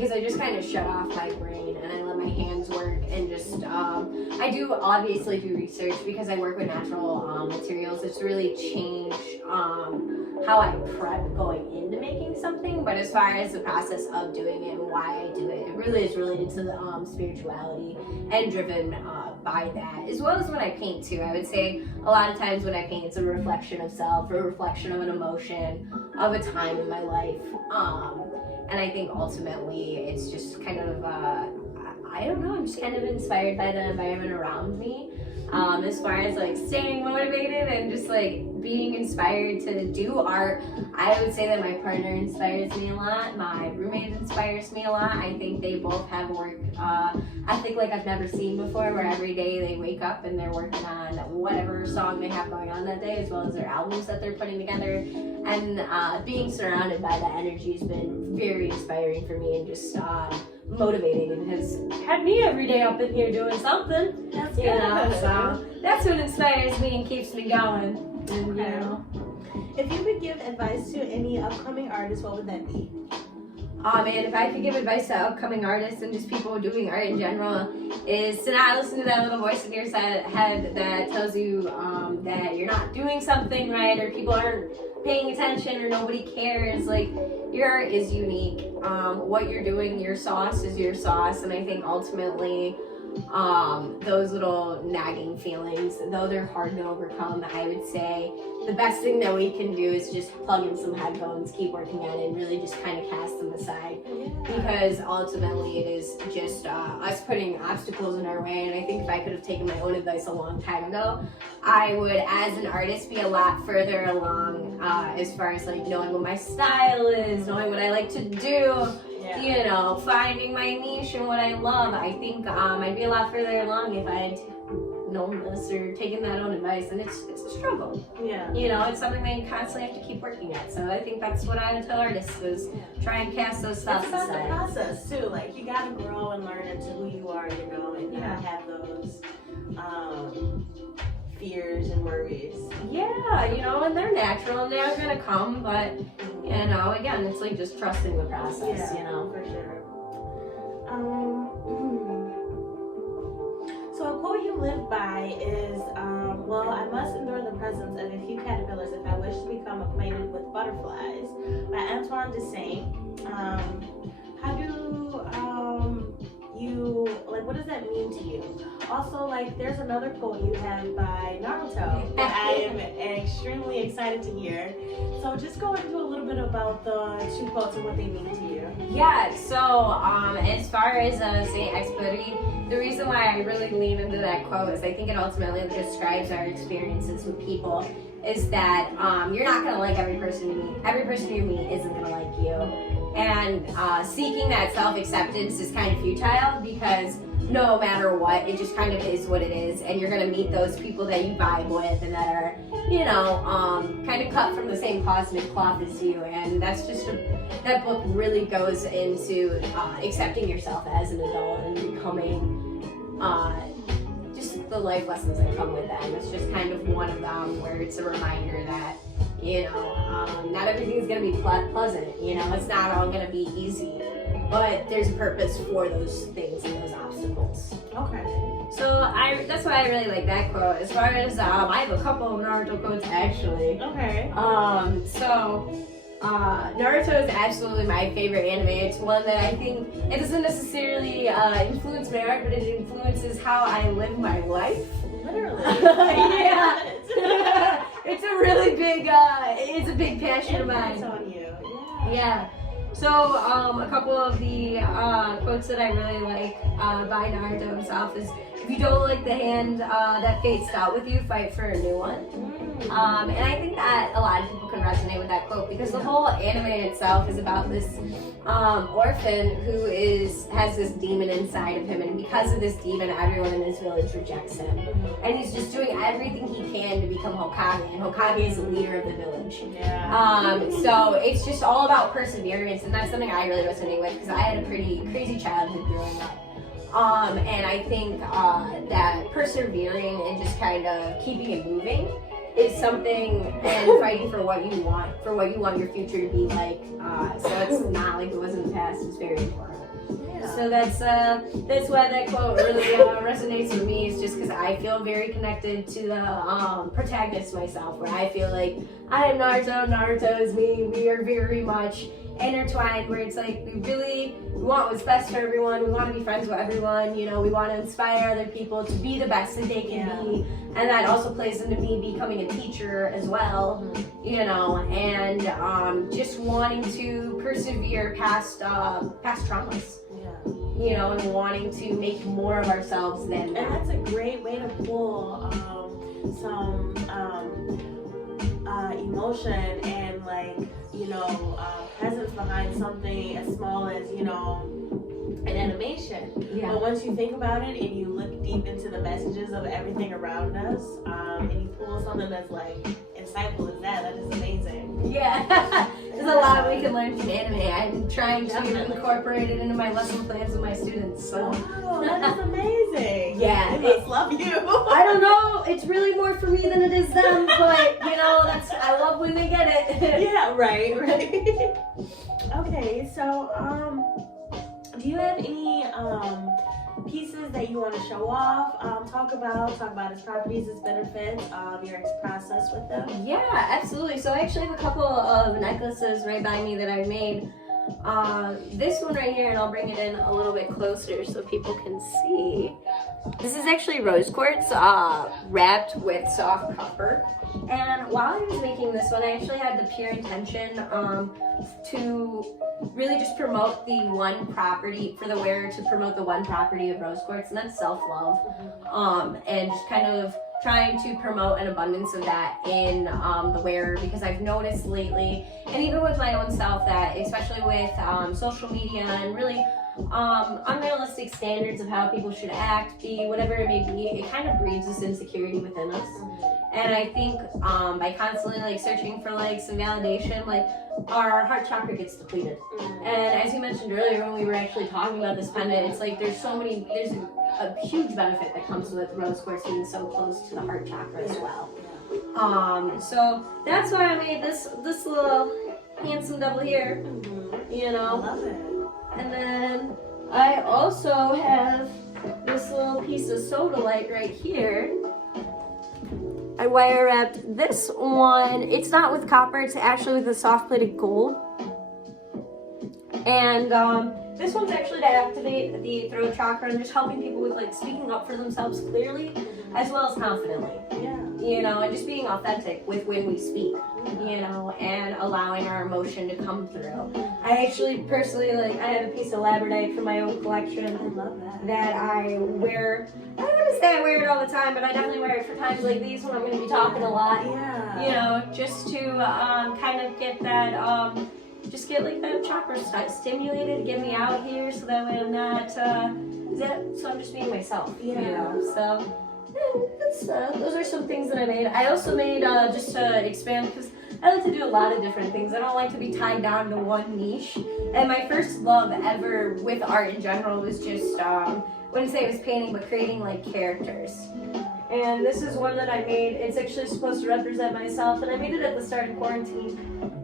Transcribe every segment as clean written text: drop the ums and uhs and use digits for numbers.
because I just kind of shut off my brain and I let my hands work and just, I do obviously do research because I work with natural materials. It's really changed how I prep going into making something, but as far as the process of doing it and why I do it, it really is related to the spirituality and driven by that, as well as when I paint too. I would say a lot of times when I paint, it's a reflection of self, or a reflection of an emotion, of a time in my life. And I think ultimately it's just kind of, I don't know, I'm just kind of inspired by the environment around me. As far as like staying motivated and just like being inspired to do art, I would say that my partner inspires me a lot. My roommate inspires me a lot. I think they both have work ethic like I've never seen before, where every day they wake up and they're working on whatever song they have going on that day, as well as their albums that they're putting together. And being surrounded by that energy has been very inspiring for me and just motivating, and has had me every day up in here doing something. That's you good. know, so that's what inspires me and keeps me going. And, you know, if you could give advice to any upcoming artists, what would that be? man, if I could give advice to upcoming artists and just people doing art in general, is to not listen to that little voice in your head that tells you that you're not doing something right, or people aren't paying attention, or nobody cares. Like, your art is unique. What you're doing, your sauce is your sauce, and I think ultimately those little nagging feelings, though they're hard to overcome, I would say the best thing that we can do is just plug in some headphones, keep working at it, and really just kind of cast them aside. Because ultimately it is just us putting obstacles in our way. And I think if I could have taken my own advice a long time ago, I would, as an artist, be a lot further along as far as like knowing what my style is, knowing what I like to do. You know, finding my niche and what I love. I think I'd be a lot further along if I'd known this or taken that own advice. And it's a struggle. Yeah. You know, it's something that you constantly have to keep working at. So I think that's what I would tell artists, is try and cast those thoughts It's about aside. the process too. Like, you gotta grow and learn into who you are, you know, and not have those fears and worries. Yeah, you know, and they're natural and they're gonna come, but you know, again, it's like just trusting the process, you know. For sure. So a quote you live by is, well, I must endure the presence of a few caterpillars if I wish to become acquainted with butterflies, by Antoine de Saint. How do you, like, what does that mean to you? Also, like, there's another quote you have by Naruto that I am extremely excited to hear. So just go into a little bit about the two quotes and what they mean to you. Yeah, so as far as Saint Exupéry, the reason why I really lean into that quote is I think it ultimately describes our experiences with people, is that you're not going to like every person you meet. Every person you meet isn't going to like you. And seeking that self-acceptance is kind of futile, because no matter what, it just kind of is what it is, and you're going to meet those people that you vibe with and that are, you know, kind of cut from the same cosmic cloth as you. And that's just that book really goes into accepting yourself as an adult and becoming just the life lessons that come with that. And it's just kind of one of them, where it's a reminder that, you know, not everything's going to be pleasant, you know, it's not all going to be easy, but there's a purpose for those things and those obstacles. Okay. So that's why I really like that quote. As far as, I have a couple of Naruto quotes actually. Okay. Naruto is absolutely my favorite anime. It's one that I think, it doesn't necessarily influence my art, but it influences how I live my life. Literally. Yeah. It's a really big, it's a big passion of mine. On you. Yeah. So a couple of the quotes that I really like by Naruto himself is, if you don't like the hand that fate dealt with you, fight for a new one. And I think that a lot of people can resonate with that quote, because the whole anime itself is about this orphan who has this demon inside of him, and because of this demon, everyone in this village rejects him. And he's just doing everything he can to become Hokage, and Hokage is the leader of the village. So it's just all about perseverance, and that's something I really resonate with, because I had a pretty crazy childhood growing up. And I think that persevering and just kind of keeping it moving is something, and fighting for what you want your future to be like. So it's not like it was in the past, it's very important. So that's why that quote really resonates with me. Is just because I feel very connected to the protagonist myself, where I feel like I am Naruto, Naruto is me. We are very much intertwined, where it's like we want what's best for everyone. We want to be friends with everyone. You know, we want to inspire other people to be the best that they can be, and that also plays into me becoming a teacher as well. You know, and just wanting to persevere past traumas. You know, and wanting to make more of ourselves than that. And that's a great way to pull some emotion and, like, you know, presence behind something as small as, you know, an animation. Yeah. But once you think about it and you look deep into the messages of everything around us, and you pull something that's like insightful as that is amazing. Yeah. There's a lot we can learn from anime. I'm trying to incorporate it into my lesson plans with my students. So. Wow, that is amazing. Yeah. They must love you. I don't know. It's really more for me than it is them, but you know, I love when they get it. Yeah, right. Okay, so do you have any pieces that you want to show off, talk about its properties, its benefits, your process with them? Yeah, absolutely. So I actually have a couple of necklaces right by me that I made. This one right here, and I'll bring it in a little bit closer so people can see. This is actually rose quartz wrapped with soft copper. And while I was making this one, I actually had the pure intention to really just promote the one property for the wearer, to promote the one property of rose quartz, and that's self-love. And just kind of trying to promote an abundance of that in the wearer, because I've noticed lately, and even with my own self, that especially with social media and really unrealistic standards of how people should act, be, whatever it may be, it kind of breeds this insecurity within us. And I think by constantly like searching for like some validation, like our heart chakra gets depleted. And as you mentioned earlier when we were actually talking about this pendant, it's like there's a huge benefit that comes with rose quartz being so close to the heart chakra as well. So that's why I made this little handsome double here. You know. I love it. And then I also have this little piece of sodalite right here. I wire wrapped this one. It's not with copper, it's actually with a soft plated gold. And this one's actually to activate the throat chakra and just helping people with like speaking up for themselves clearly as well as confidently. Yeah. You know, and just being authentic with when we speak, you know, and allowing our emotion to come through. I actually personally, like, I have a piece of labradorite from my own collection. I love that. That I wear. I wouldn't say I wear it all the time, but I definitely wear it for times like these when I'm going to be talking a lot. Yeah. You know, just to kind of get that, just get like that chakra stimulated, get me out here so that way I'm not, so I'm just being myself, you know, so. Those are some things that I made. I also made, just to expand, because I like to do a lot of different things. I don't like to be tied down to one niche. And my first love ever with art in general was just, I wouldn't say it was painting, but creating like characters. And this is one that I made. It's actually supposed to represent myself, and I made it at the start of quarantine.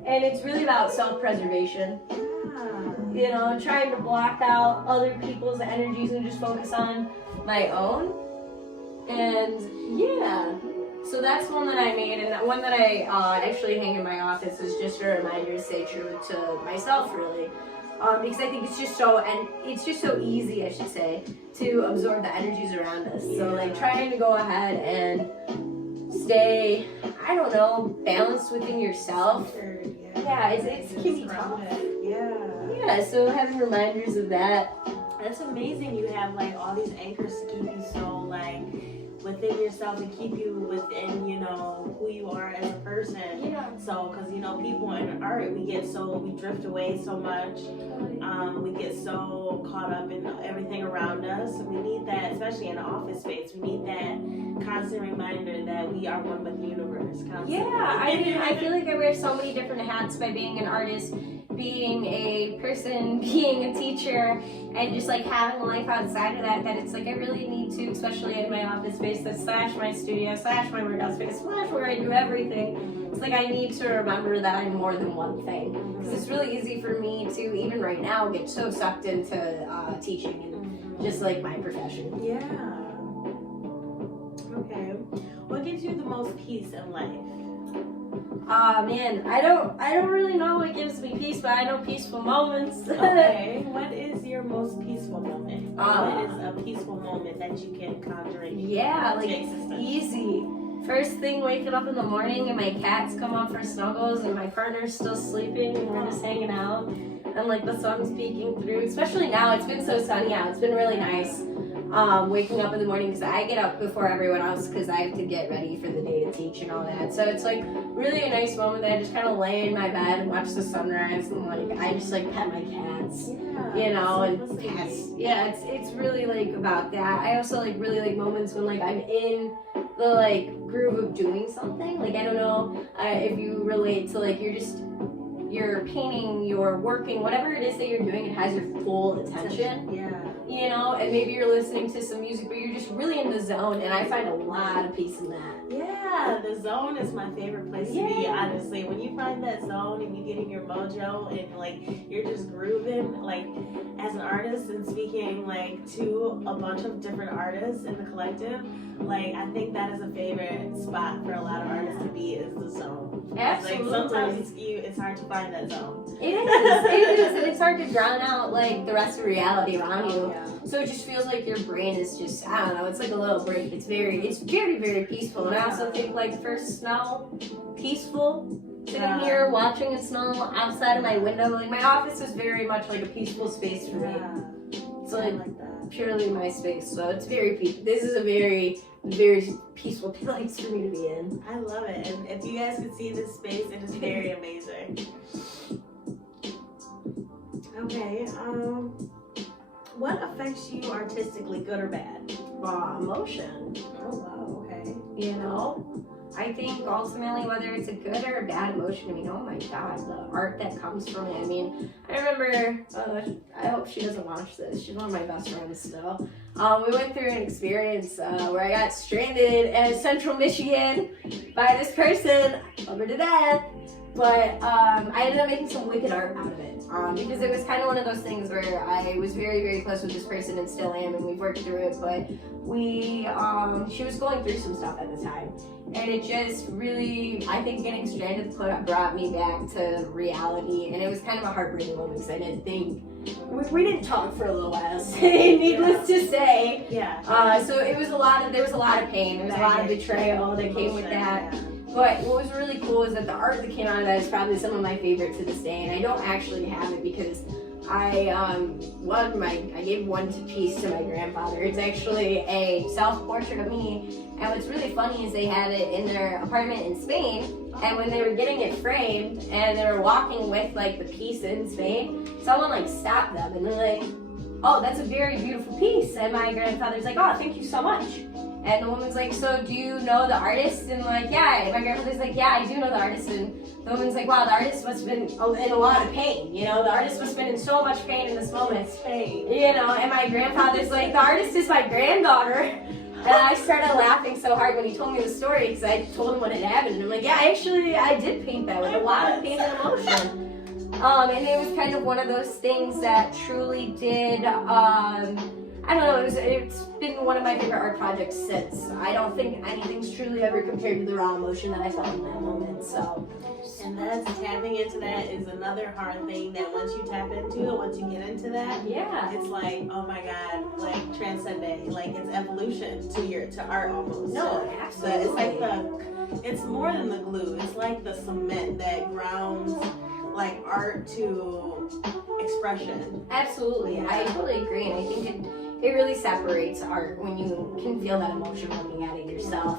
And it's really about self-preservation. You know, trying to block out other people's energies and just focus on my own. And yeah, so that's one that I made, and one that I actually hang in my office is just a reminder to stay true to myself, really, because I think it's just so easy, I should say, to absorb the energies around us. So like trying to go ahead and stay, I don't know, balanced within yourself. Yeah, it can be tough. Yeah, so having reminders of that. That's amazing. You have like all these anchors to keep you so like within yourself and keep you within, you know, who you are as a person. Yeah. So, because, you know, people in art, we drift away so much. We get so caught up in everything around us. We need that, especially in the office space. We need that constant reminder that we are one with the universe. Constantly. Yeah, I mean, I feel like I wear so many different hats by being an artist. being a person, being a teacher, and just like having a life outside of that, that it's like I really need to, especially in my office space, that slash my studio, slash my workout space, slash where I do everything. It's like I need to remember that I'm more than one thing. Because it's really easy for me to, even right now, get so sucked into teaching and just like my profession. Yeah. Okay. What gives you the most peace in life? Man, I don't really know what gives me peace, but I know peaceful moments. Okay. What is your most peaceful moment? What is a peaceful moment that you can conjure in like existence? easy. First thing, waking up in the morning and my cats come up for snuggles and my partner's still sleeping and we're just hanging out and like the sun's peeking through. Especially now, it's been so sunny out. It's been really nice. Waking up in the morning because I get up before everyone else because I have to get ready for the day to teach and all that. So it's like really a nice moment that I just kind of lay in my bed and watch the sunrise and like I just like pet my cats, you know, and cats. Yeah, it's really like about that. I also like really like moments when like I'm in the like groove of doing something. Like I don't know if you relate to like you're painting, you're working, whatever it is that you're doing, it has your full attention. Yeah. You know, and maybe you're listening to some music, but you're just really in the zone, and I find a lot of peace in that. Yeah, the zone is my favorite place to be, honestly. When you find that zone and you get in your mojo and like you're just grooving, like as an artist and speaking like to a bunch of different artists in the collective, like I think that is a favorite spot for a lot of artists to be is the zone. Absolutely. Like sometimes it's hard to find that zone. It is, and it's hard to drown out like the rest of reality around you. Yeah. So it just feels like your brain is just, I don't know, it's like a little break. It's very, very peaceful. And I also think like first snow, peaceful. Sitting here watching it snow outside of my window. Like my office is very much like a peaceful space for me. It's like purely my space. So it's very peaceful. This is a very peaceful place for me to be in. I love it. And if you guys could see this space, it is very amazing. Okay, what affects you artistically, good or bad? Emotion. Oh wow, okay. You know? I think ultimately whether it's a good or a bad emotion, I mean, oh my god, the art that comes from it. I mean, I remember, I hope she doesn't watch this, she's one of my best friends still. We went through an experience where I got stranded in central Michigan by this person, love her to death, but I ended up making some wicked art out of it. Because it was kind of one of those things where I was very close with this person and still am, and we've worked through it, but she was going through some stuff at the time. And it just really, I think getting stranded brought me back to reality, and it was kind of a heartbreaking moment because I didn't think, we didn't talk for a little while, needless to say. Yeah. So there was a lot of pain, there was a lot of betrayal that came with that. But what was really cool is that the art that came out of that is probably some of my favorite to this day, and I don't actually have it because I gave one piece to my grandfather. It's actually a self-portrait of me, and what's really funny is they had it in their apartment in Spain, and when they were getting it framed and they were walking with like the piece in Spain, someone like stopped them and they're like, "Oh, that's a very beautiful piece," and my grandfather's like, "Oh, thank you so much." And the woman's like, "So do you know the artist?" And like, "Yeah." And my grandmother's like, "Yeah, I do know the artist." And the woman's like, "Wow, the artist must have been in a lot of pain. You know, the artist must have been in so much pain in this moment." Pain. You know, and my grandfather's like, "The artist is my granddaughter." And I started laughing so hard when he told me the story because I told him what had happened. And I'm like, "Yeah, actually, I did paint that with a lot of pain and emotion." And it was kind of one of those things that truly did, I don't know, it's been one of my favorite art projects since. I don't think anything's truly ever compared to the raw emotion that I felt in that moment, so. And that's tapping into that is another hard thing that once you tap into it, once you get into that, it's like, oh my god, like transcending, like it's evolution to art almost. No, absolutely. It's like it's more than the glue, it's like the cement that grounds like art to expression. Absolutely, I totally agree, and I think it really separates art when you can feel that emotion looking at it yourself.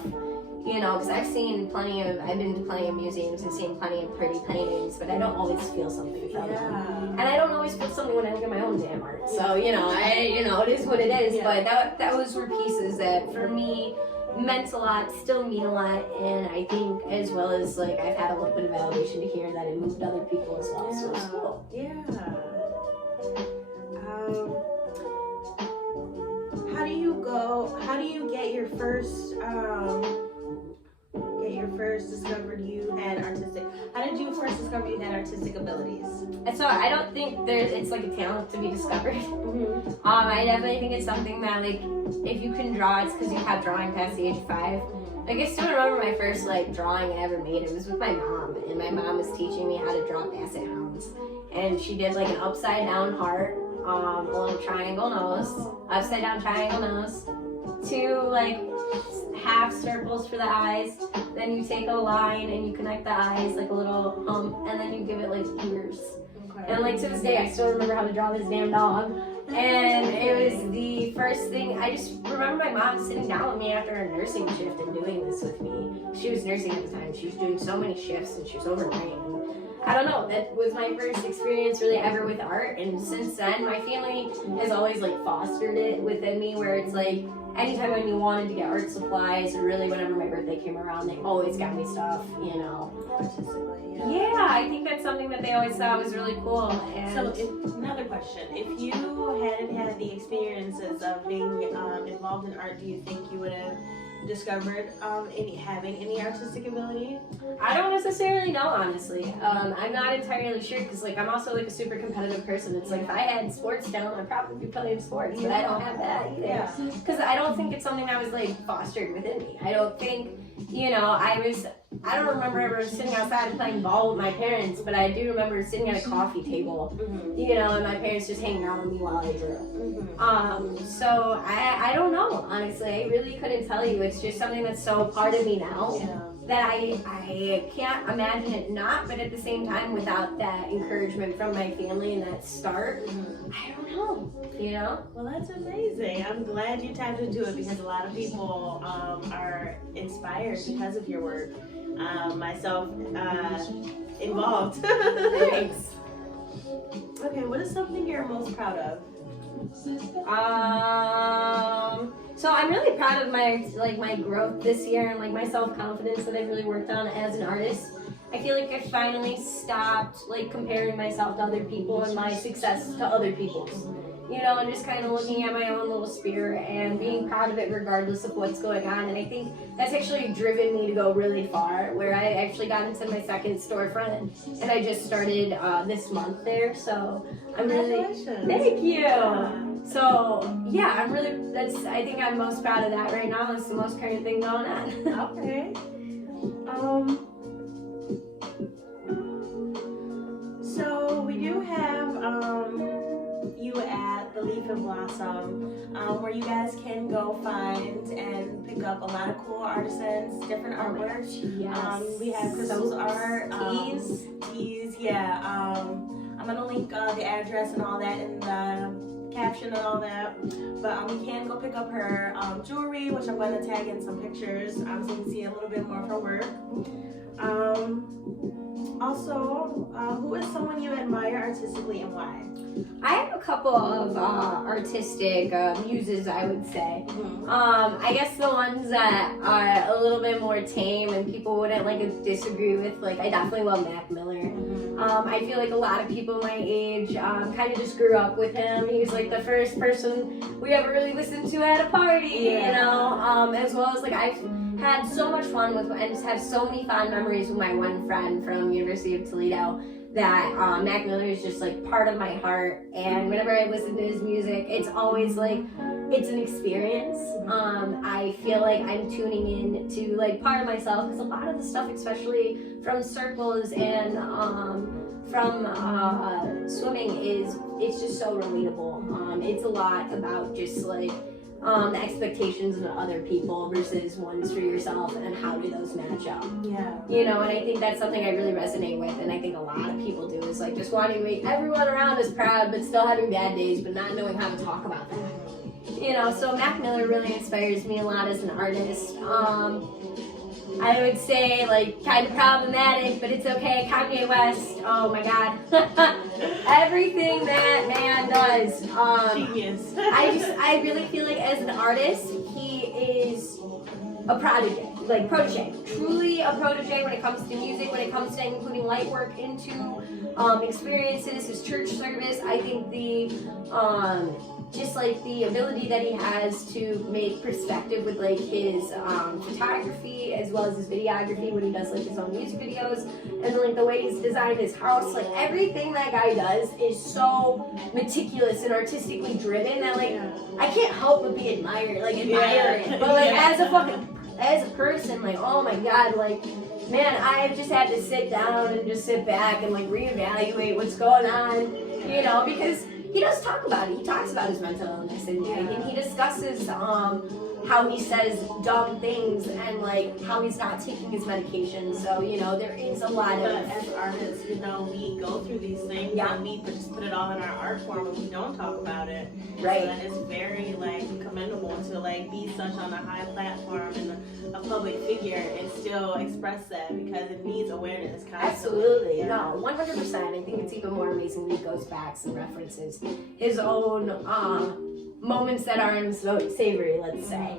You know, because I've been to plenty of museums and seen plenty of pretty paintings, but I don't always feel something from them. And I don't always feel something when I look at my own damn art. So, it is what it is. But those were pieces that, for me, meant a lot, still mean a lot, and I think as well as like I've had a little bit of validation to hear that it moved other people as well. So it's cool. Yeah. How do you get your first discovered you had artistic? How did you first discover you had artistic abilities? And so I don't think it's like a talent to be discovered. Mm-hmm. I definitely think it's something that like if you can draw, it's because you have drawing past the age of 5. Like I still remember my first like drawing I ever made. It was with my mom, and my mom was teaching me how to draw basset hounds, and she did like an upside down heart, a little triangle nose, upside down triangle nose, 2 like half circles for the eyes. Then you take a line and you connect the eyes like a little hump, and then you give it like ears. Okay. And like to this day, I still remember how to draw this damn dog. And it was the first thing. I just remember my mom sitting down with me after a nursing shift and doing this with me. She was nursing at the time. She was doing so many shifts and she was overnight. And I don't know, that was my first experience really ever with art. And since then, my family has always like fostered it within me, where it's like anytime when you wanted to get art supplies, or really whenever my birthday came around, they always got me stuff, you know. Artistically, Yeah, I think that's something that they always thought was really cool. And So another question: if you hadn't had the experiences of being involved in art, do you think you would have discovered having any artistic ability? I don't necessarily know, honestly. I'm not entirely sure, because like I'm also like a super competitive person. It's like if I had sports talent, I'd probably be playing sports, but I don't have that either. Yeah. Because I don't think it's something that was like fostered within me. I don't think, you know, I don't remember ever sitting outside playing ball with my parents, but I do remember sitting at a coffee table, you know, and my parents just hanging out with me while I drew. So I don't know, honestly. I really couldn't tell you. It's just something that's so part of me now that I can't imagine it not, but at the same time, without that encouragement from my family and that start, I don't know, you know? Well, that's amazing. I'm glad you tapped into it, because a lot of people are inspired because of your work. Myself involved. Thanks. Okay, what is something you're most proud of? So I'm really proud of my growth this year, and like my self-confidence that I've really worked on as an artist. I feel like I finally stopped like comparing myself to other people and my success to other people's. You know, and just kind of looking at my own little sphere and being proud of it regardless of what's going on. And I think that's actually driven me to go really far, where I actually got into my second storefront, and I just started this month there. So I'm really, thank you. Yeah. So yeah, I think I'm most proud of that right now. That's the most current thing going on. Okay. So we do have you at the Leaf and Blossom, where you guys can go find and pick up a lot of cool artisans, different artwork. Yes. We have Kristal's art, teas. Yeah. I'm gonna link the address and all that in the caption and all that. But you can go pick up her jewelry, which I'm going to tag in some pictures, so you can see a little bit more of her work. Also, who is someone you admire artistically and why? I have a couple of artistic muses, I would say. I guess the ones that are a little bit more tame and people wouldn't like disagree with, like I definitely love Mac Miller. I feel like a lot of people my age kind of just grew up with him. He was like the first person we ever really listened to at a party, you know, as well as like I've had so much fun with and just have so many fond memories with my one friend from University of Toledo, that Mac Miller is just like part of my heart. And whenever I listen to his music, it's always like it's an experience. I feel like I'm tuning in to like part of myself, because a lot of the stuff, especially from circles and from swimming, it's just so relatable. It's a lot about just like the expectations of other people versus ones for yourself, and how do those match up? Yeah. You know, and I think that's something I really resonate with, and I think a lot of people do, is like just wanting to make everyone around us proud, but still having bad days, but not knowing how to talk about that. You know, so Mac Miller really inspires me a lot as an artist. I would say like kind of problematic, but it's okay. Kanye West, oh my God. Everything that man does. Genius. I really feel like as an artist, he is a protege, truly a protege when it comes to music, when it comes to including light work into experiences, his church service. I think just like the ability that he has to make perspective with like his photography as well as his videography when he does like his own music videos, and then like the way he's designed his house, like everything that guy does is so meticulous and artistically driven that like I can't help but be admire it. But like as a person, like oh my god, like man, I've just had to sit down and just sit back and like reevaluate what's going on, you know, because he does talk about it. He talks about his mental illness and he discusses how he says dumb things and like how he's not taking his medication. So, you know, there is a lot but of... as artists, you know, we go through these things and we just put it all in our art form and we don't talk about it. Right. So that is very like commendable to like be such on a high platform and a public figure and still express that because it needs awareness constantly. Absolutely. No, 100%. I think it's even more amazing when he goes back and references his own moments that are unsavory, let's say.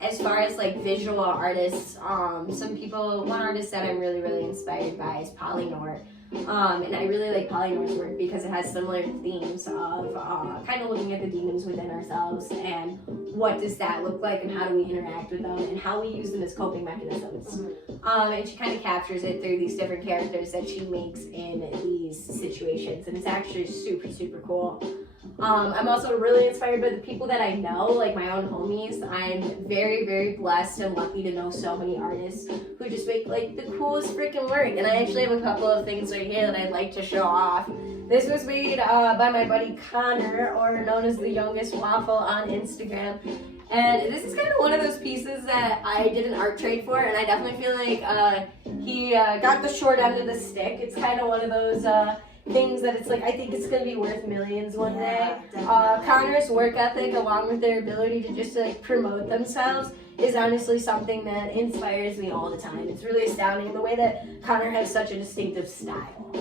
As far as like visual artists, one artist that I'm really, really inspired by is Polynor. And I really like Polynor's work because it has similar themes of kind of looking at the demons within ourselves and what does that look like and how do we interact with them and how we use them as coping mechanisms. And she kind of captures it through these different characters that she makes in these situations, and it's actually super, super cool. I'm also really inspired by the people that I know, like my own homies. I'm very, very blessed and lucky to know so many artists who just make like the coolest freaking work. And I actually have a couple of things right here that I'd like to show off. This was made by my buddy Connor, or known as the Youngest Waffle on Instagram. And this is kind of one of those pieces that I did an art trade for, and I definitely feel like he got the short end of the stick. It's kind of one of those things that it's like, I think it's going to be worth millions one day. Connor's work ethic, along with their ability to just like promote themselves, is honestly something that inspires me all the time. It's really astounding the way that Connor has such a distinctive style.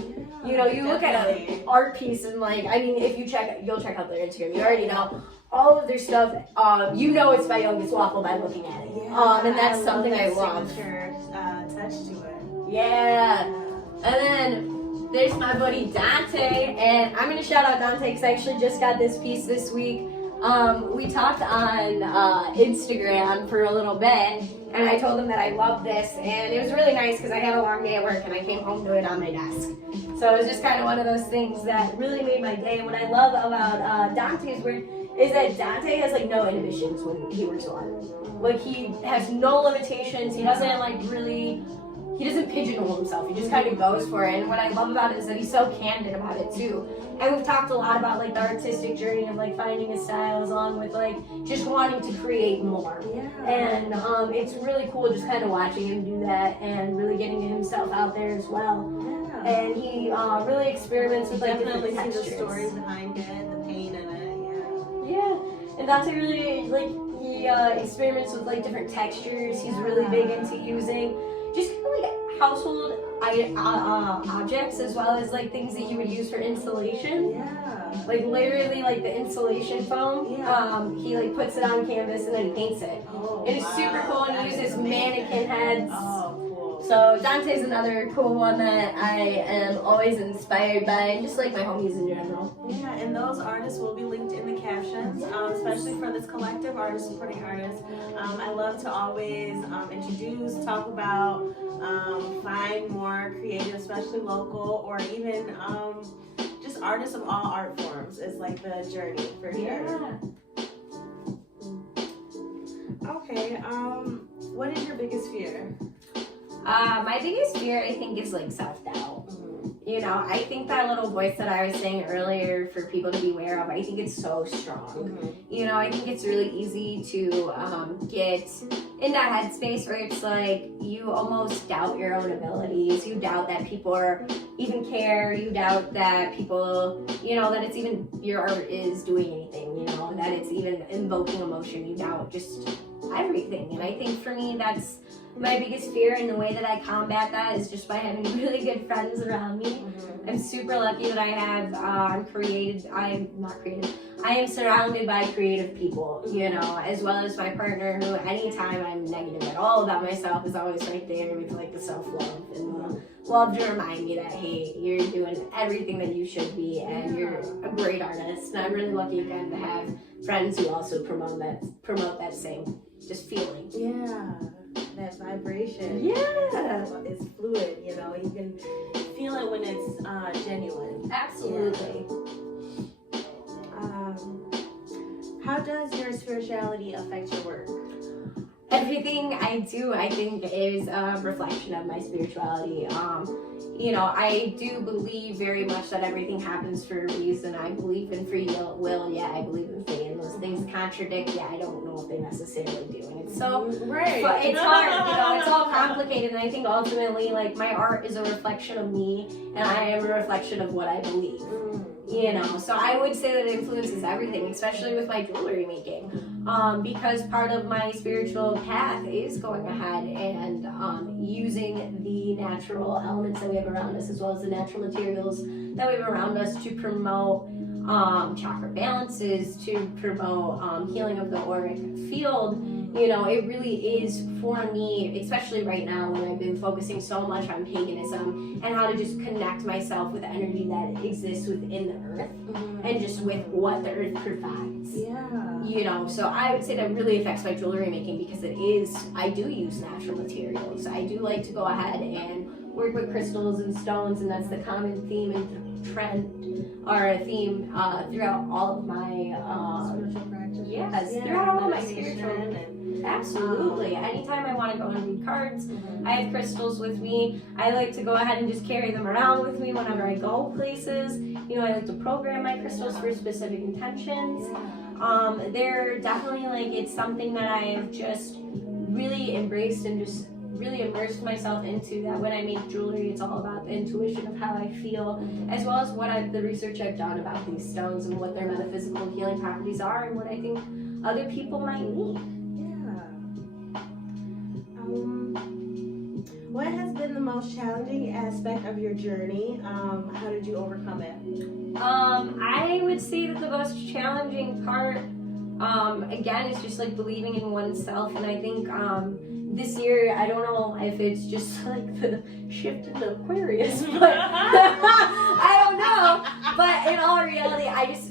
You know, you look at an art piece and like, I mean, if you'll check out their Instagram, you already know all of their stuff. You know it's by Youngest Waffle by looking at it. And that's something I love. Touch to it. Yeah. And then there's my buddy Dante, and I'm gonna shout out Dante because I actually just got this piece this week. We talked on Instagram for a little bit, and I told him that I love this, and it was really nice because I had a long day at work and I came home to it on my desk. So it was just kind of one of those things that really made my day. And what I love about Dante's work is that Dante has like no inhibitions when he works on art. Like he has no limitations. He doesn't he doesn't pigeonhole himself. He just kind of goes for it. And what I love about it is that he's so candid about it too. And we've talked a lot about like the artistic journey of like finding his styles along with like just wanting to create more. And it's really cool just kind of watching him do that and really getting himself out there as well. And he really experiments with like different textures. See the story behind it, the pain in it. And Dante really he experiments with like different textures. He's really big into using just kind of like household objects as well as like things that you would use for insulation. Like literally like the insulation foam. He like puts it on canvas and then he paints it. And it's super cool, and he uses mannequin heads. So Dante's another cool one that I am always inspired by, and just like my homies in general. And those artists will be linked in the captions, especially for this collective, artist supporting artists. I love to always introduce, talk about, find more creative, especially local, or even just artists of all art forms. It's like the journey for sure. Okay, what is your biggest fear? My biggest fear, I think, is like self-doubt. You know, I think that little voice that I was saying earlier for people to be aware of, I think it's so strong. You know, I think it's really easy to get in that headspace where it's like you almost doubt your own abilities. You doubt that people even care. You doubt that people, you know, that it's even your art is doing anything, you know, that it's even invoking emotion. You doubt just everything. And I think for me, that's my biggest fear, and the way that I combat that is just by having really good friends around me. I'm super lucky that I have I I am surrounded by creative people, you know, as well as my partner, who anytime I'm negative at all about myself is always right there with like the self-love and the love to remind me that, hey, you're doing everything that you should be, and you're a great artist. And I'm really lucky again to have friends who also promote that same just feeling. Yeah, that vibration. Yeah, it's fluid. You know, you can feel it when it's genuine. absolutely. How does your spirituality affect your work? Everything I do, I think, is a reflection of my spirituality. You know, I do believe very much that everything happens for a reason. I believe in free will, yeah, I believe in fate. And those things contradict, yeah, I don't know if they necessarily do. And it's so, right. But it's hard, you know, it's all complicated. And I think ultimately, like, my art is a reflection of me, and I am a reflection of what I believe. You know, so I would say that it influences everything, especially with my jewelry making, because part of my spiritual path is going ahead and using the natural elements that we have around us, as well as the natural materials that we have around us, to promote chakra balances, to promote healing of the auric field. You know, it really is for me, especially right now when I've been focusing so much on paganism and how to just connect myself with the energy that exists within the earth and just with what the earth provides. Yeah. You know, so I would say that really affects my jewelry making, because I do use natural materials. I do like to go ahead and work with crystals and stones, and that's the common theme and trend, or a theme throughout all of my spiritual practice. yes, throughout all of my spiritual. Absolutely. Anytime I want to go and read cards, I have crystals with me. I like to go ahead and just carry them around with me whenever I go places. You know, I like to program my crystals for specific intentions. They're definitely like, it's something that I've just really embraced and just really immersed myself into, that when I make jewelry, it's all about the intuition of how I feel, as well as the research I've done about these stones and what their metaphysical healing properties are, and what I think other people might need. What has been the most challenging aspect of your journey? How did you overcome it? I would say that the most challenging part, again, is just like believing in oneself. And I think this year, I don't know if it's just like the shift into Aquarius, but I don't know. But in all reality,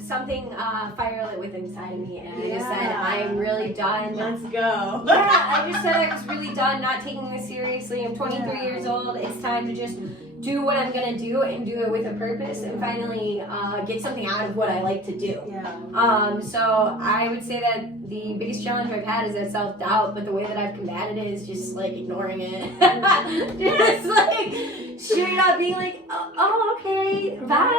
something fire lit within inside of me, and I just said, I'm really done. Let's go. Yeah, I just said I was really done not taking this seriously. I'm 23 years old. It's time to just do what I'm gonna do and do it with a purpose, and finally get something out of what I like to do. So I would say that the biggest challenge I've had is that self-doubt, but the way that I've combated it is just like ignoring it. Just like straight up being like, oh okay, bye.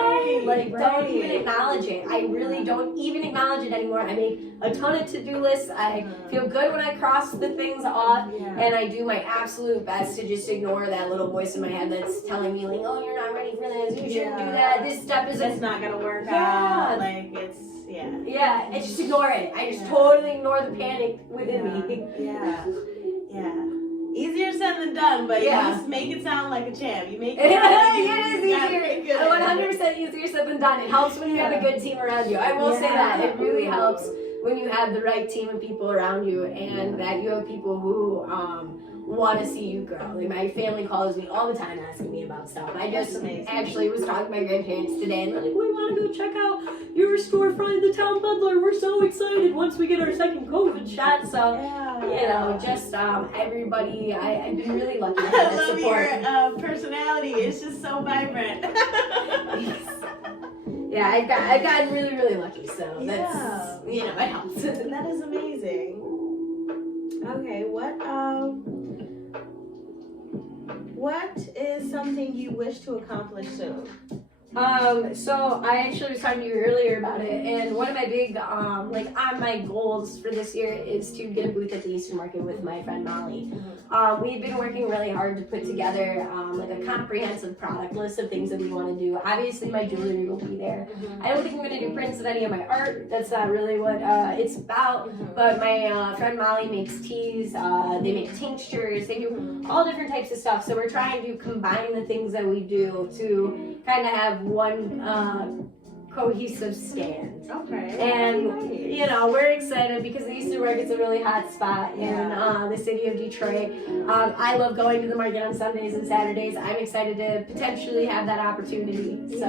Don't even acknowledge it. I really don't even acknowledge it anymore. I make a ton of to-do lists. I feel good when I cross the things off, and I do my absolute best to just ignore that little voice in my head that's telling me like, oh, you're not ready for this, you shouldn't do that, this step is not gonna work out. Like it's and just ignore it. I just totally ignore the panic within me. Easier said than done, but you just make it sound like a champ. You make it it is easier. 100% easier said than done. It helps when you have a good team around you. I will say that. It really helps when you have the right team of people around you, and that you have people who want to see you grow. Like, my family calls me all the time asking me about stuff. I just actually was talking to my grandparents today, and they're like, we want to go check out your storefront in the town butler. We're so excited once we get our second COVID shot. So, you know, just everybody, I've been really lucky to have I love support. your personality. It's just so vibrant. Yeah, I've gotten really, really lucky. So that's, you know, it helps. That is amazing. Okay, what is something you wish to accomplish soon? So I actually was talking to you earlier about it, and one of my big, on my goals for this year is to get a booth at the Eastern Market with my friend Molly. We've been working really hard to put together, a comprehensive product list of things that we want to do. Obviously, my jewelry will be there. I don't think I'm going to do prints of any of my art. That's not really what it's about. But my friend Molly makes teas, they make tinctures, they do all different types of stuff. So we're trying to combine the things that we do to kind of have one cohesive stand. Okay. And, Nice. you know, we're excited because the Eastern Market's a really hot spot in the city of Detroit. I love going to the market on Sundays and Saturdays. I'm excited to potentially have that opportunity. So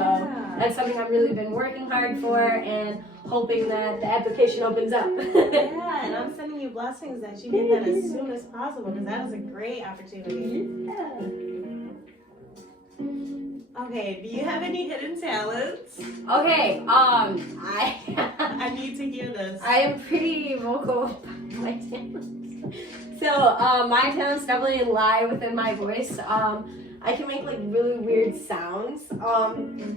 that's something I've really been working hard for and hoping that the application opens up. Yeah, and I'm sending you blessings that you get that as soon as possible because that is a great opportunity. Okay, do you have any hidden talents? Okay, I need to hear this. I am pretty vocal about my talents. So, my talents definitely lie within my voice. I can make like really weird sounds.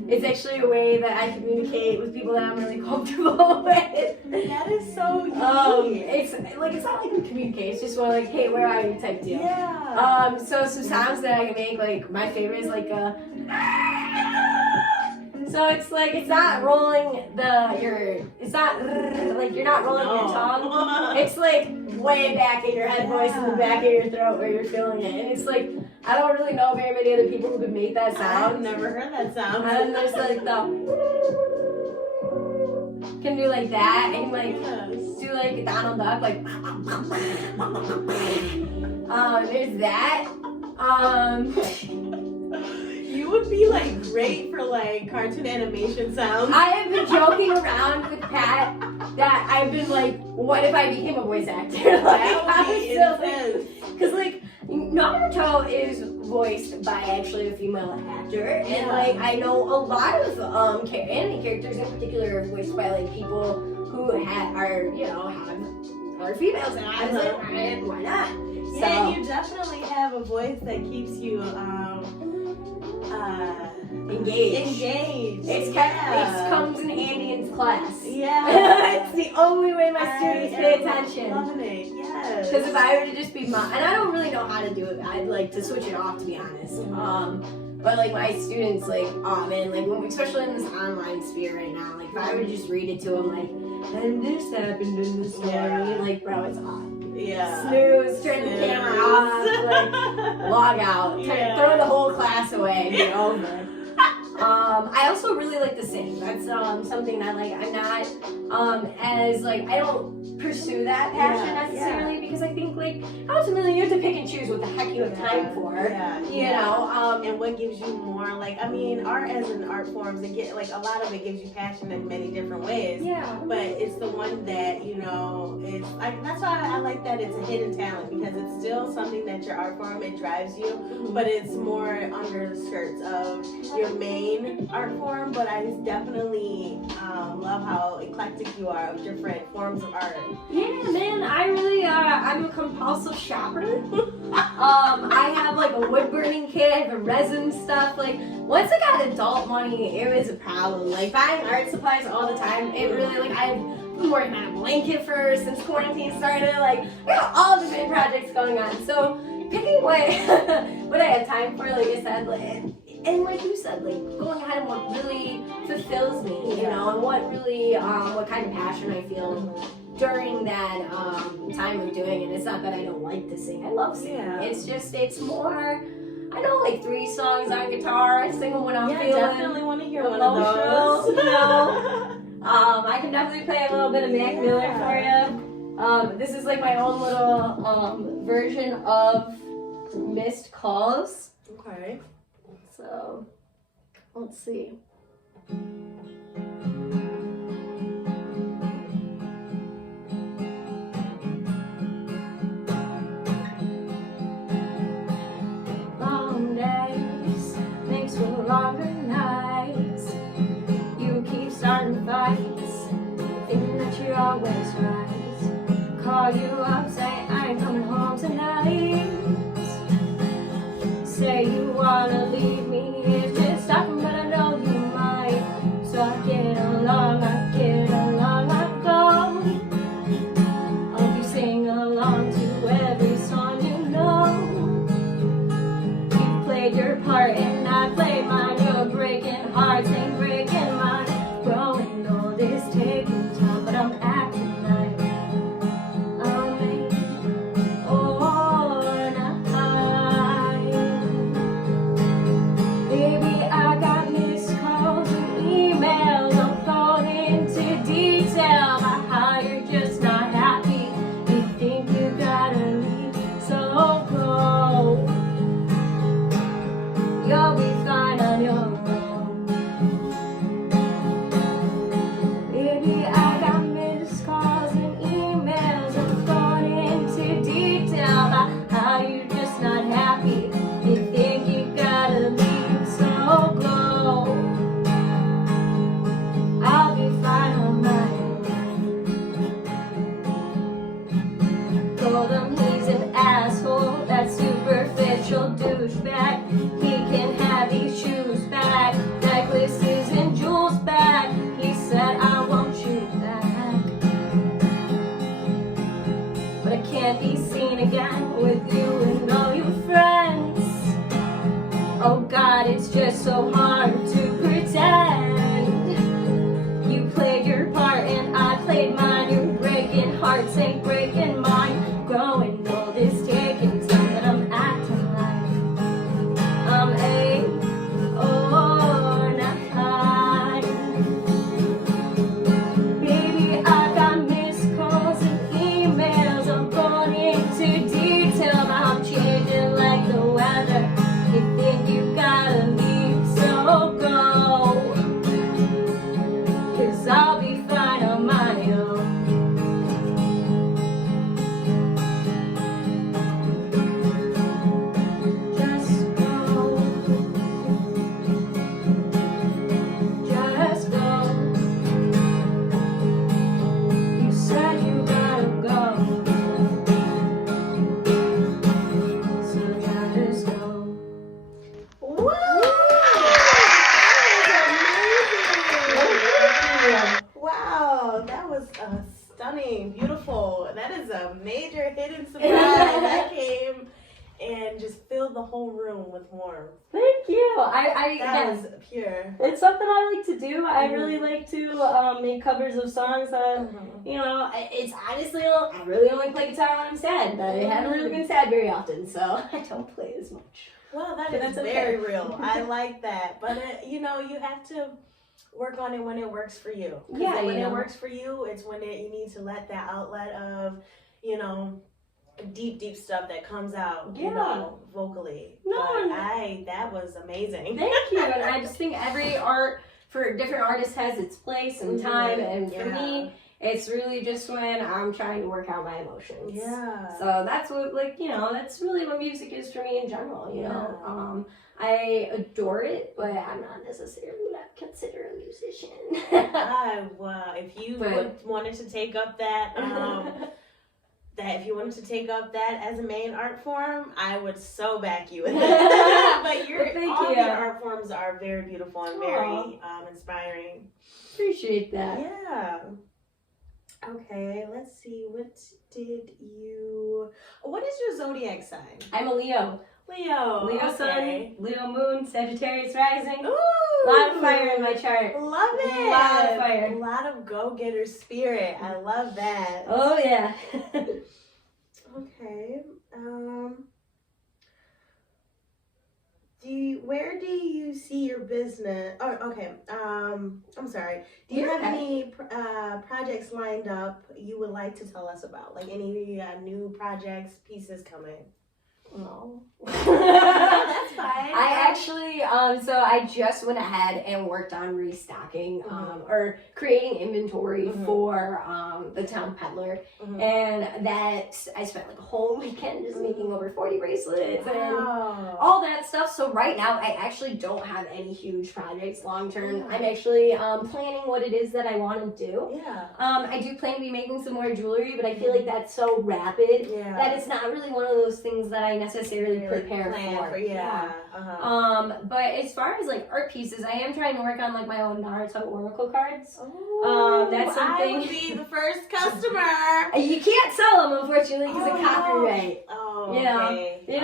It's actually a way that I communicate with people that I'm really comfortable with. That is so unique. It's not like we communicate. It's just more like, hey, where are you type deal. Yeah. So some sounds that I can make, like my favorite is like a. So it's like it's not rolling it's not like you're not rolling your tongue. It's like way back in your head voice in the back of your throat where you're feeling it. And it's like I don't really know very many other people who could make that sound. I've never heard that sound. And there's like the can do like that and like do like Donald Duck like there's that. You would be like great for like cartoon animation sounds. I have been joking around with Pat that I've been like, what if I became a voice actor? Because like Naruto is voiced by actually a female actor, and like I know a lot of anime characters in particular are voiced by like people who are females, and I was like, why not? Yeah, you definitely have a voice that keeps you engaged. It comes in handy in class. Yeah. It's the only way my students pay attention. Loving it. Yes. Because if I were to just be and I don't really know how to do it. I'd like to switch it off, to be honest. But like my students, like, oh man, like especially in this online sphere right now, like if I were to just read it to them, like, and this happened in the story, like, bro, it's on. Yeah. Snooze, turn the camera off, like, log out, throw the whole class away and be over. I also really like to sing. That's something that like I'm not as like I don't pursue that passion necessarily because I think like ultimately you have to pick and choose what the heck you have time for. You know, and what gives you more like I mean art as an art forms it get like a lot of it gives you passion in many different ways. Yeah. But it's the one that you know it's like that's why I like that it's a hidden talent because it's still something that your art form it drives you, but it's more under the skirts of your main art form. But I definitely love how eclectic you are of different forms of art. Yeah, man, I really I'm a compulsive shopper. I have like a wood burning kit, I have a resin stuff. Like once I got adult money, it was a problem. Like buying art supplies all the time, it really like I've been working on a blanket since quarantine started. Like I got all the big projects going on. So picking what what I have time for, like I said, like and like you said, like going ahead and what really fulfills me, you know, and what really what kind of passion I feel during that time of doing it. It's not that I don't like to sing. I love singing. It's just it's more I know like 3 songs on guitar. I sing them when I'm feeling definitely want to hear emotional, one of those. You know? I can definitely play a little bit of Mac Miller for you. This is like my own little version of Missed Calls. Okay. So, let's see. Long days mixed with longer nights. You keep starting fights, thinking that you're always right. Call you up, say I ain't coming home tonight. Say you wanna leave me, it's just stopping, but I know you might. So I get along, I go. Hope you sing along to every song you know. You played your part and I played mine. You're breaking hearts, ain't breaking mine. Growing old is taking time, but I'm acting like told him he's an asshole, that superficial douchebag. He can have these shoes back, necklaces and jewels back. He said, I want you back, but I can't be seen again with you and all your friends. Oh God, it's just so hard to pretend. You played your part and I played mine. You're breaking hearts, ain't breaking mine. Growing old is taking time, but I'm acting like I'm A or not. Baby, I got missed calls and emails. I'm going into detail. Now I'm changing like the weather. You think you gotta leave, so go. 'Cause I'll be fine on my own. Just go. Just go. You said you gotta go. So just go. Woo! Wow, that was stunning, beautiful. That is a major hidden surprise that came and just filled the whole room with warmth. Thank you. That Again, was pure. it's something I like to do. I really like to make covers of songs that, you know, it's honestly, I really only play guitar when I'm sad, but I haven't really been sad very often, so I don't play as much. Well, But that's that's very okay. real. I like that. But, you know, you have to work on it when it works for you. 'Cause Yeah, when you it know. works for you, it's when you need to let that outlet of, you know, deep stuff that comes out, you Yeah. know, vocally. No, But no. that was amazing. Thank you. And I just think every art for different artists has its place and time. And for me, it's really just when I'm trying to work out my emotions. Yeah. So that's what, like, you know, that's really what music is for me in general, you know. I adore it, but I'm not necessarily what I consider a musician. If you But- wanted to take up that, if you wanted to take up that as a main art form, I would so back you in that. But Thank all you. your art forms are very beautiful and very inspiring. Appreciate that. Yeah. Okay, let's see. What is your zodiac sign? I'm a Leo. Leo. Leo okay. sun, Leo moon, Sagittarius rising. Ooh. A lot of fire in my chart. Love it. A lot of fire. A lot of go-getter spirit. I love that. Oh yeah. Okay. Where do you see your business? Oh, okay. I'm sorry. Do you have any projects lined up you would like to tell us about? Like any new projects, pieces coming? No. That's fine. I actually, so I just went ahead and worked on restocking, or creating inventory for the Town Peddler, and that I spent like a whole weekend just making over 40 bracelets and all that stuff. So right now, I actually don't have any huge projects long term. I'm actually planning what it is that I want to do. Yeah. I do plan to be making some more jewelry, but I feel like that's so rapid that it's not really one of those things that I necessarily prepare for. But as far as like art pieces, I am trying to work on like my own Naruto oracle cards. That's something. I would be the first customer. You can't sell them, unfortunately, because of copyright. Oh, You know, okay. you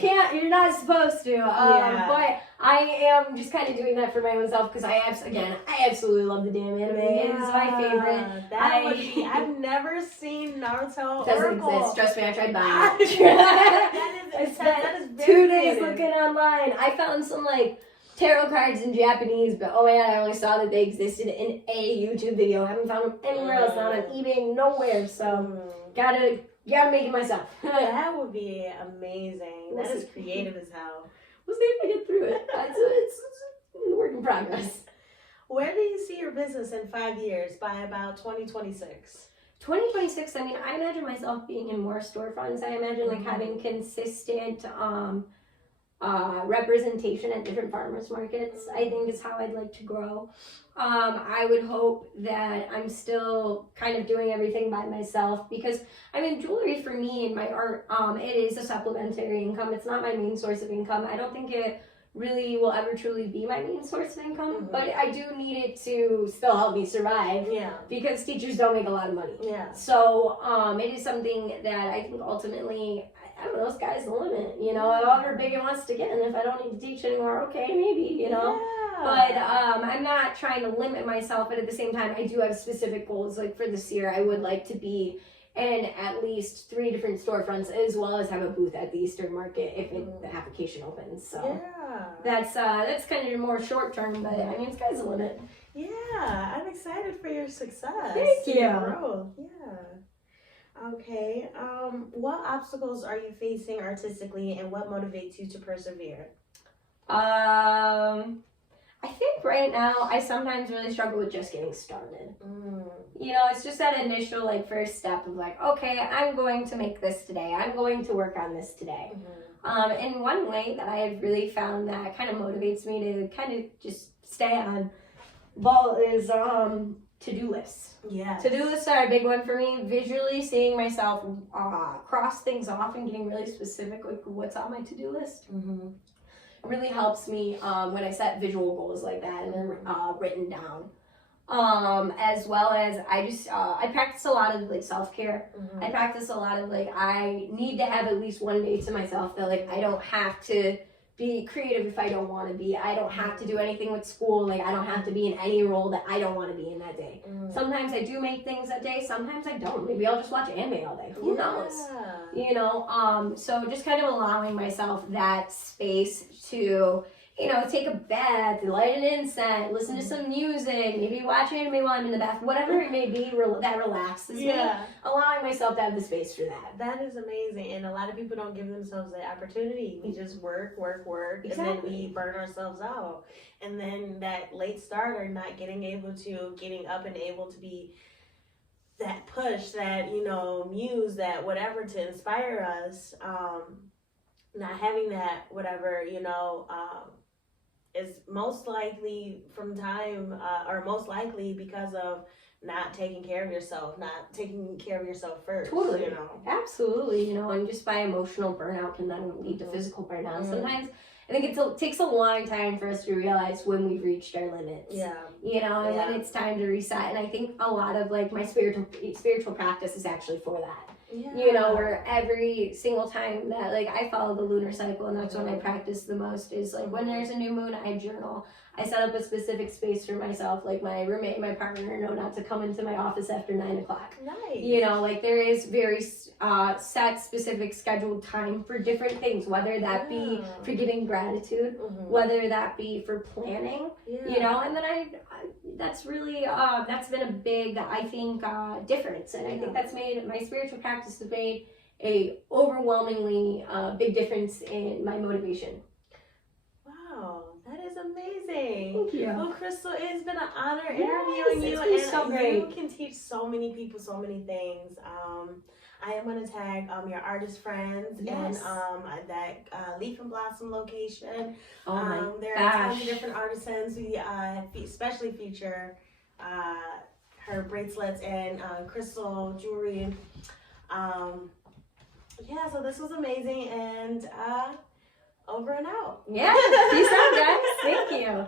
can't. You're not supposed to. But I am just kind of doing that for my own self because I absolutely love the damn anime. It's my favorite. That would be. I've never seen Naruto. Doesn't Oracle. exist. Trust me, I tried buying it. I spent very 2 days creative. looking online. I found some like tarot cards in Japanese, but oh my god, I only saw that they existed in a YouTube video. I haven't found them anywhere else, not on eBay, nowhere. So gotta make it myself. That would be amazing. We'll That is see. creative as hell. We'll see if I get through it. It's a work in progress. Where do you see your business in 5 years by about 2026? 2026, I mean, I imagine myself being in more storefronts. I imagine like having consistent representation at different farmers markets, I think, is how I'd like to grow. I would hope that I'm still kind of doing everything by myself, because I mean, jewelry for me and my art, it is a supplementary income. It's not my main source of income. I don't think it really will ever truly be my main source of income, but I do need it to still help me survive. Yeah. Because teachers don't make a lot of money. Yeah. So it is something that I think ultimately, I don't know, sky's the limit. You know, however big it wants to get, and if I don't need to teach anymore, okay, maybe, you know. Yeah. But I'm not trying to limit myself, but at the same time, I do have specific goals. Like for this year, I would like to be in at least 3 different storefronts, as well as have a booth at the Eastern Market if the application opens. So that's kind of more short term, but I mean, sky's the limit. Yeah, I'm excited for your success. Thank you. Your growth. Yeah. Okay. What obstacles are you facing artistically, and what motivates you to persevere? I think right now I sometimes really struggle with just getting started. You know, it's just that initial like first step of like, okay, I'm going to make this today. I'm going to work on this today. And one way that I have really found that kind of motivates me to kind of just stay on ball is to-do lists. Yeah. To-do lists are a big one for me. Visually seeing myself cross things off and getting really specific with what's on my to-do list. It really helps me when I set visual goals like that and they're written down. As well as I practice a lot of like self-care. I practice a lot of like, I need to have at least one day to myself that like I don't have to be creative if I don't want to be. I don't have to do anything with school. Like I don't have to be in any role that I don't want to be in that day. Sometimes I do make things that day. Sometimes I don't. Maybe I'll just watch anime all day. Who knows? You know, so just kind of allowing myself that space to, you know, take a bath, light an incense, listen to some music, maybe watch anime while I'm in the bath, whatever it may be that relaxes me. Allowing myself to have the space for that. That is amazing, and a lot of people don't give themselves that opportunity. We just work, and then we burn ourselves out. And then that late starter, not getting up and able to be that push, that, you know, muse, that whatever to inspire us, not having that whatever, you know, is most likely most likely because of not taking care of yourself, not taking care of yourself first. Totally. You know? Absolutely. You know, and just by emotional burnout can then lead to physical burnout. Sometimes I think it takes a long time for us to realize when we've reached our limits. You know, and then it's time to reset. And I think a lot of like my spiritual practice is actually for that. You know, where every single time that like I follow the lunar cycle, and that's when I practice the most, is like when there's a new moon, I journal. I set up a specific space for myself, like my roommate, my partner know not to come into my office after 9 o'clock. Nice. You know, like there is very set, specific, scheduled time for different things, whether that be for giving gratitude, whether that be for planning, you know, and then that's really, that's been a big, I think, difference. And I think that's made, my spiritual practice has made a overwhelmingly big difference in my motivation. Wow, that is amazing. Thank you. Well, Kristal, it's been an honor interviewing you, and so great. You can teach so many people so many things. I am going to tag your artist friends and that Leaf and Blossom location. There are tons of different artisans. We especially feature her bracelets and Kristal jewelry. So this was amazing, and over and out. Yeah, peace out, guys. Thank you.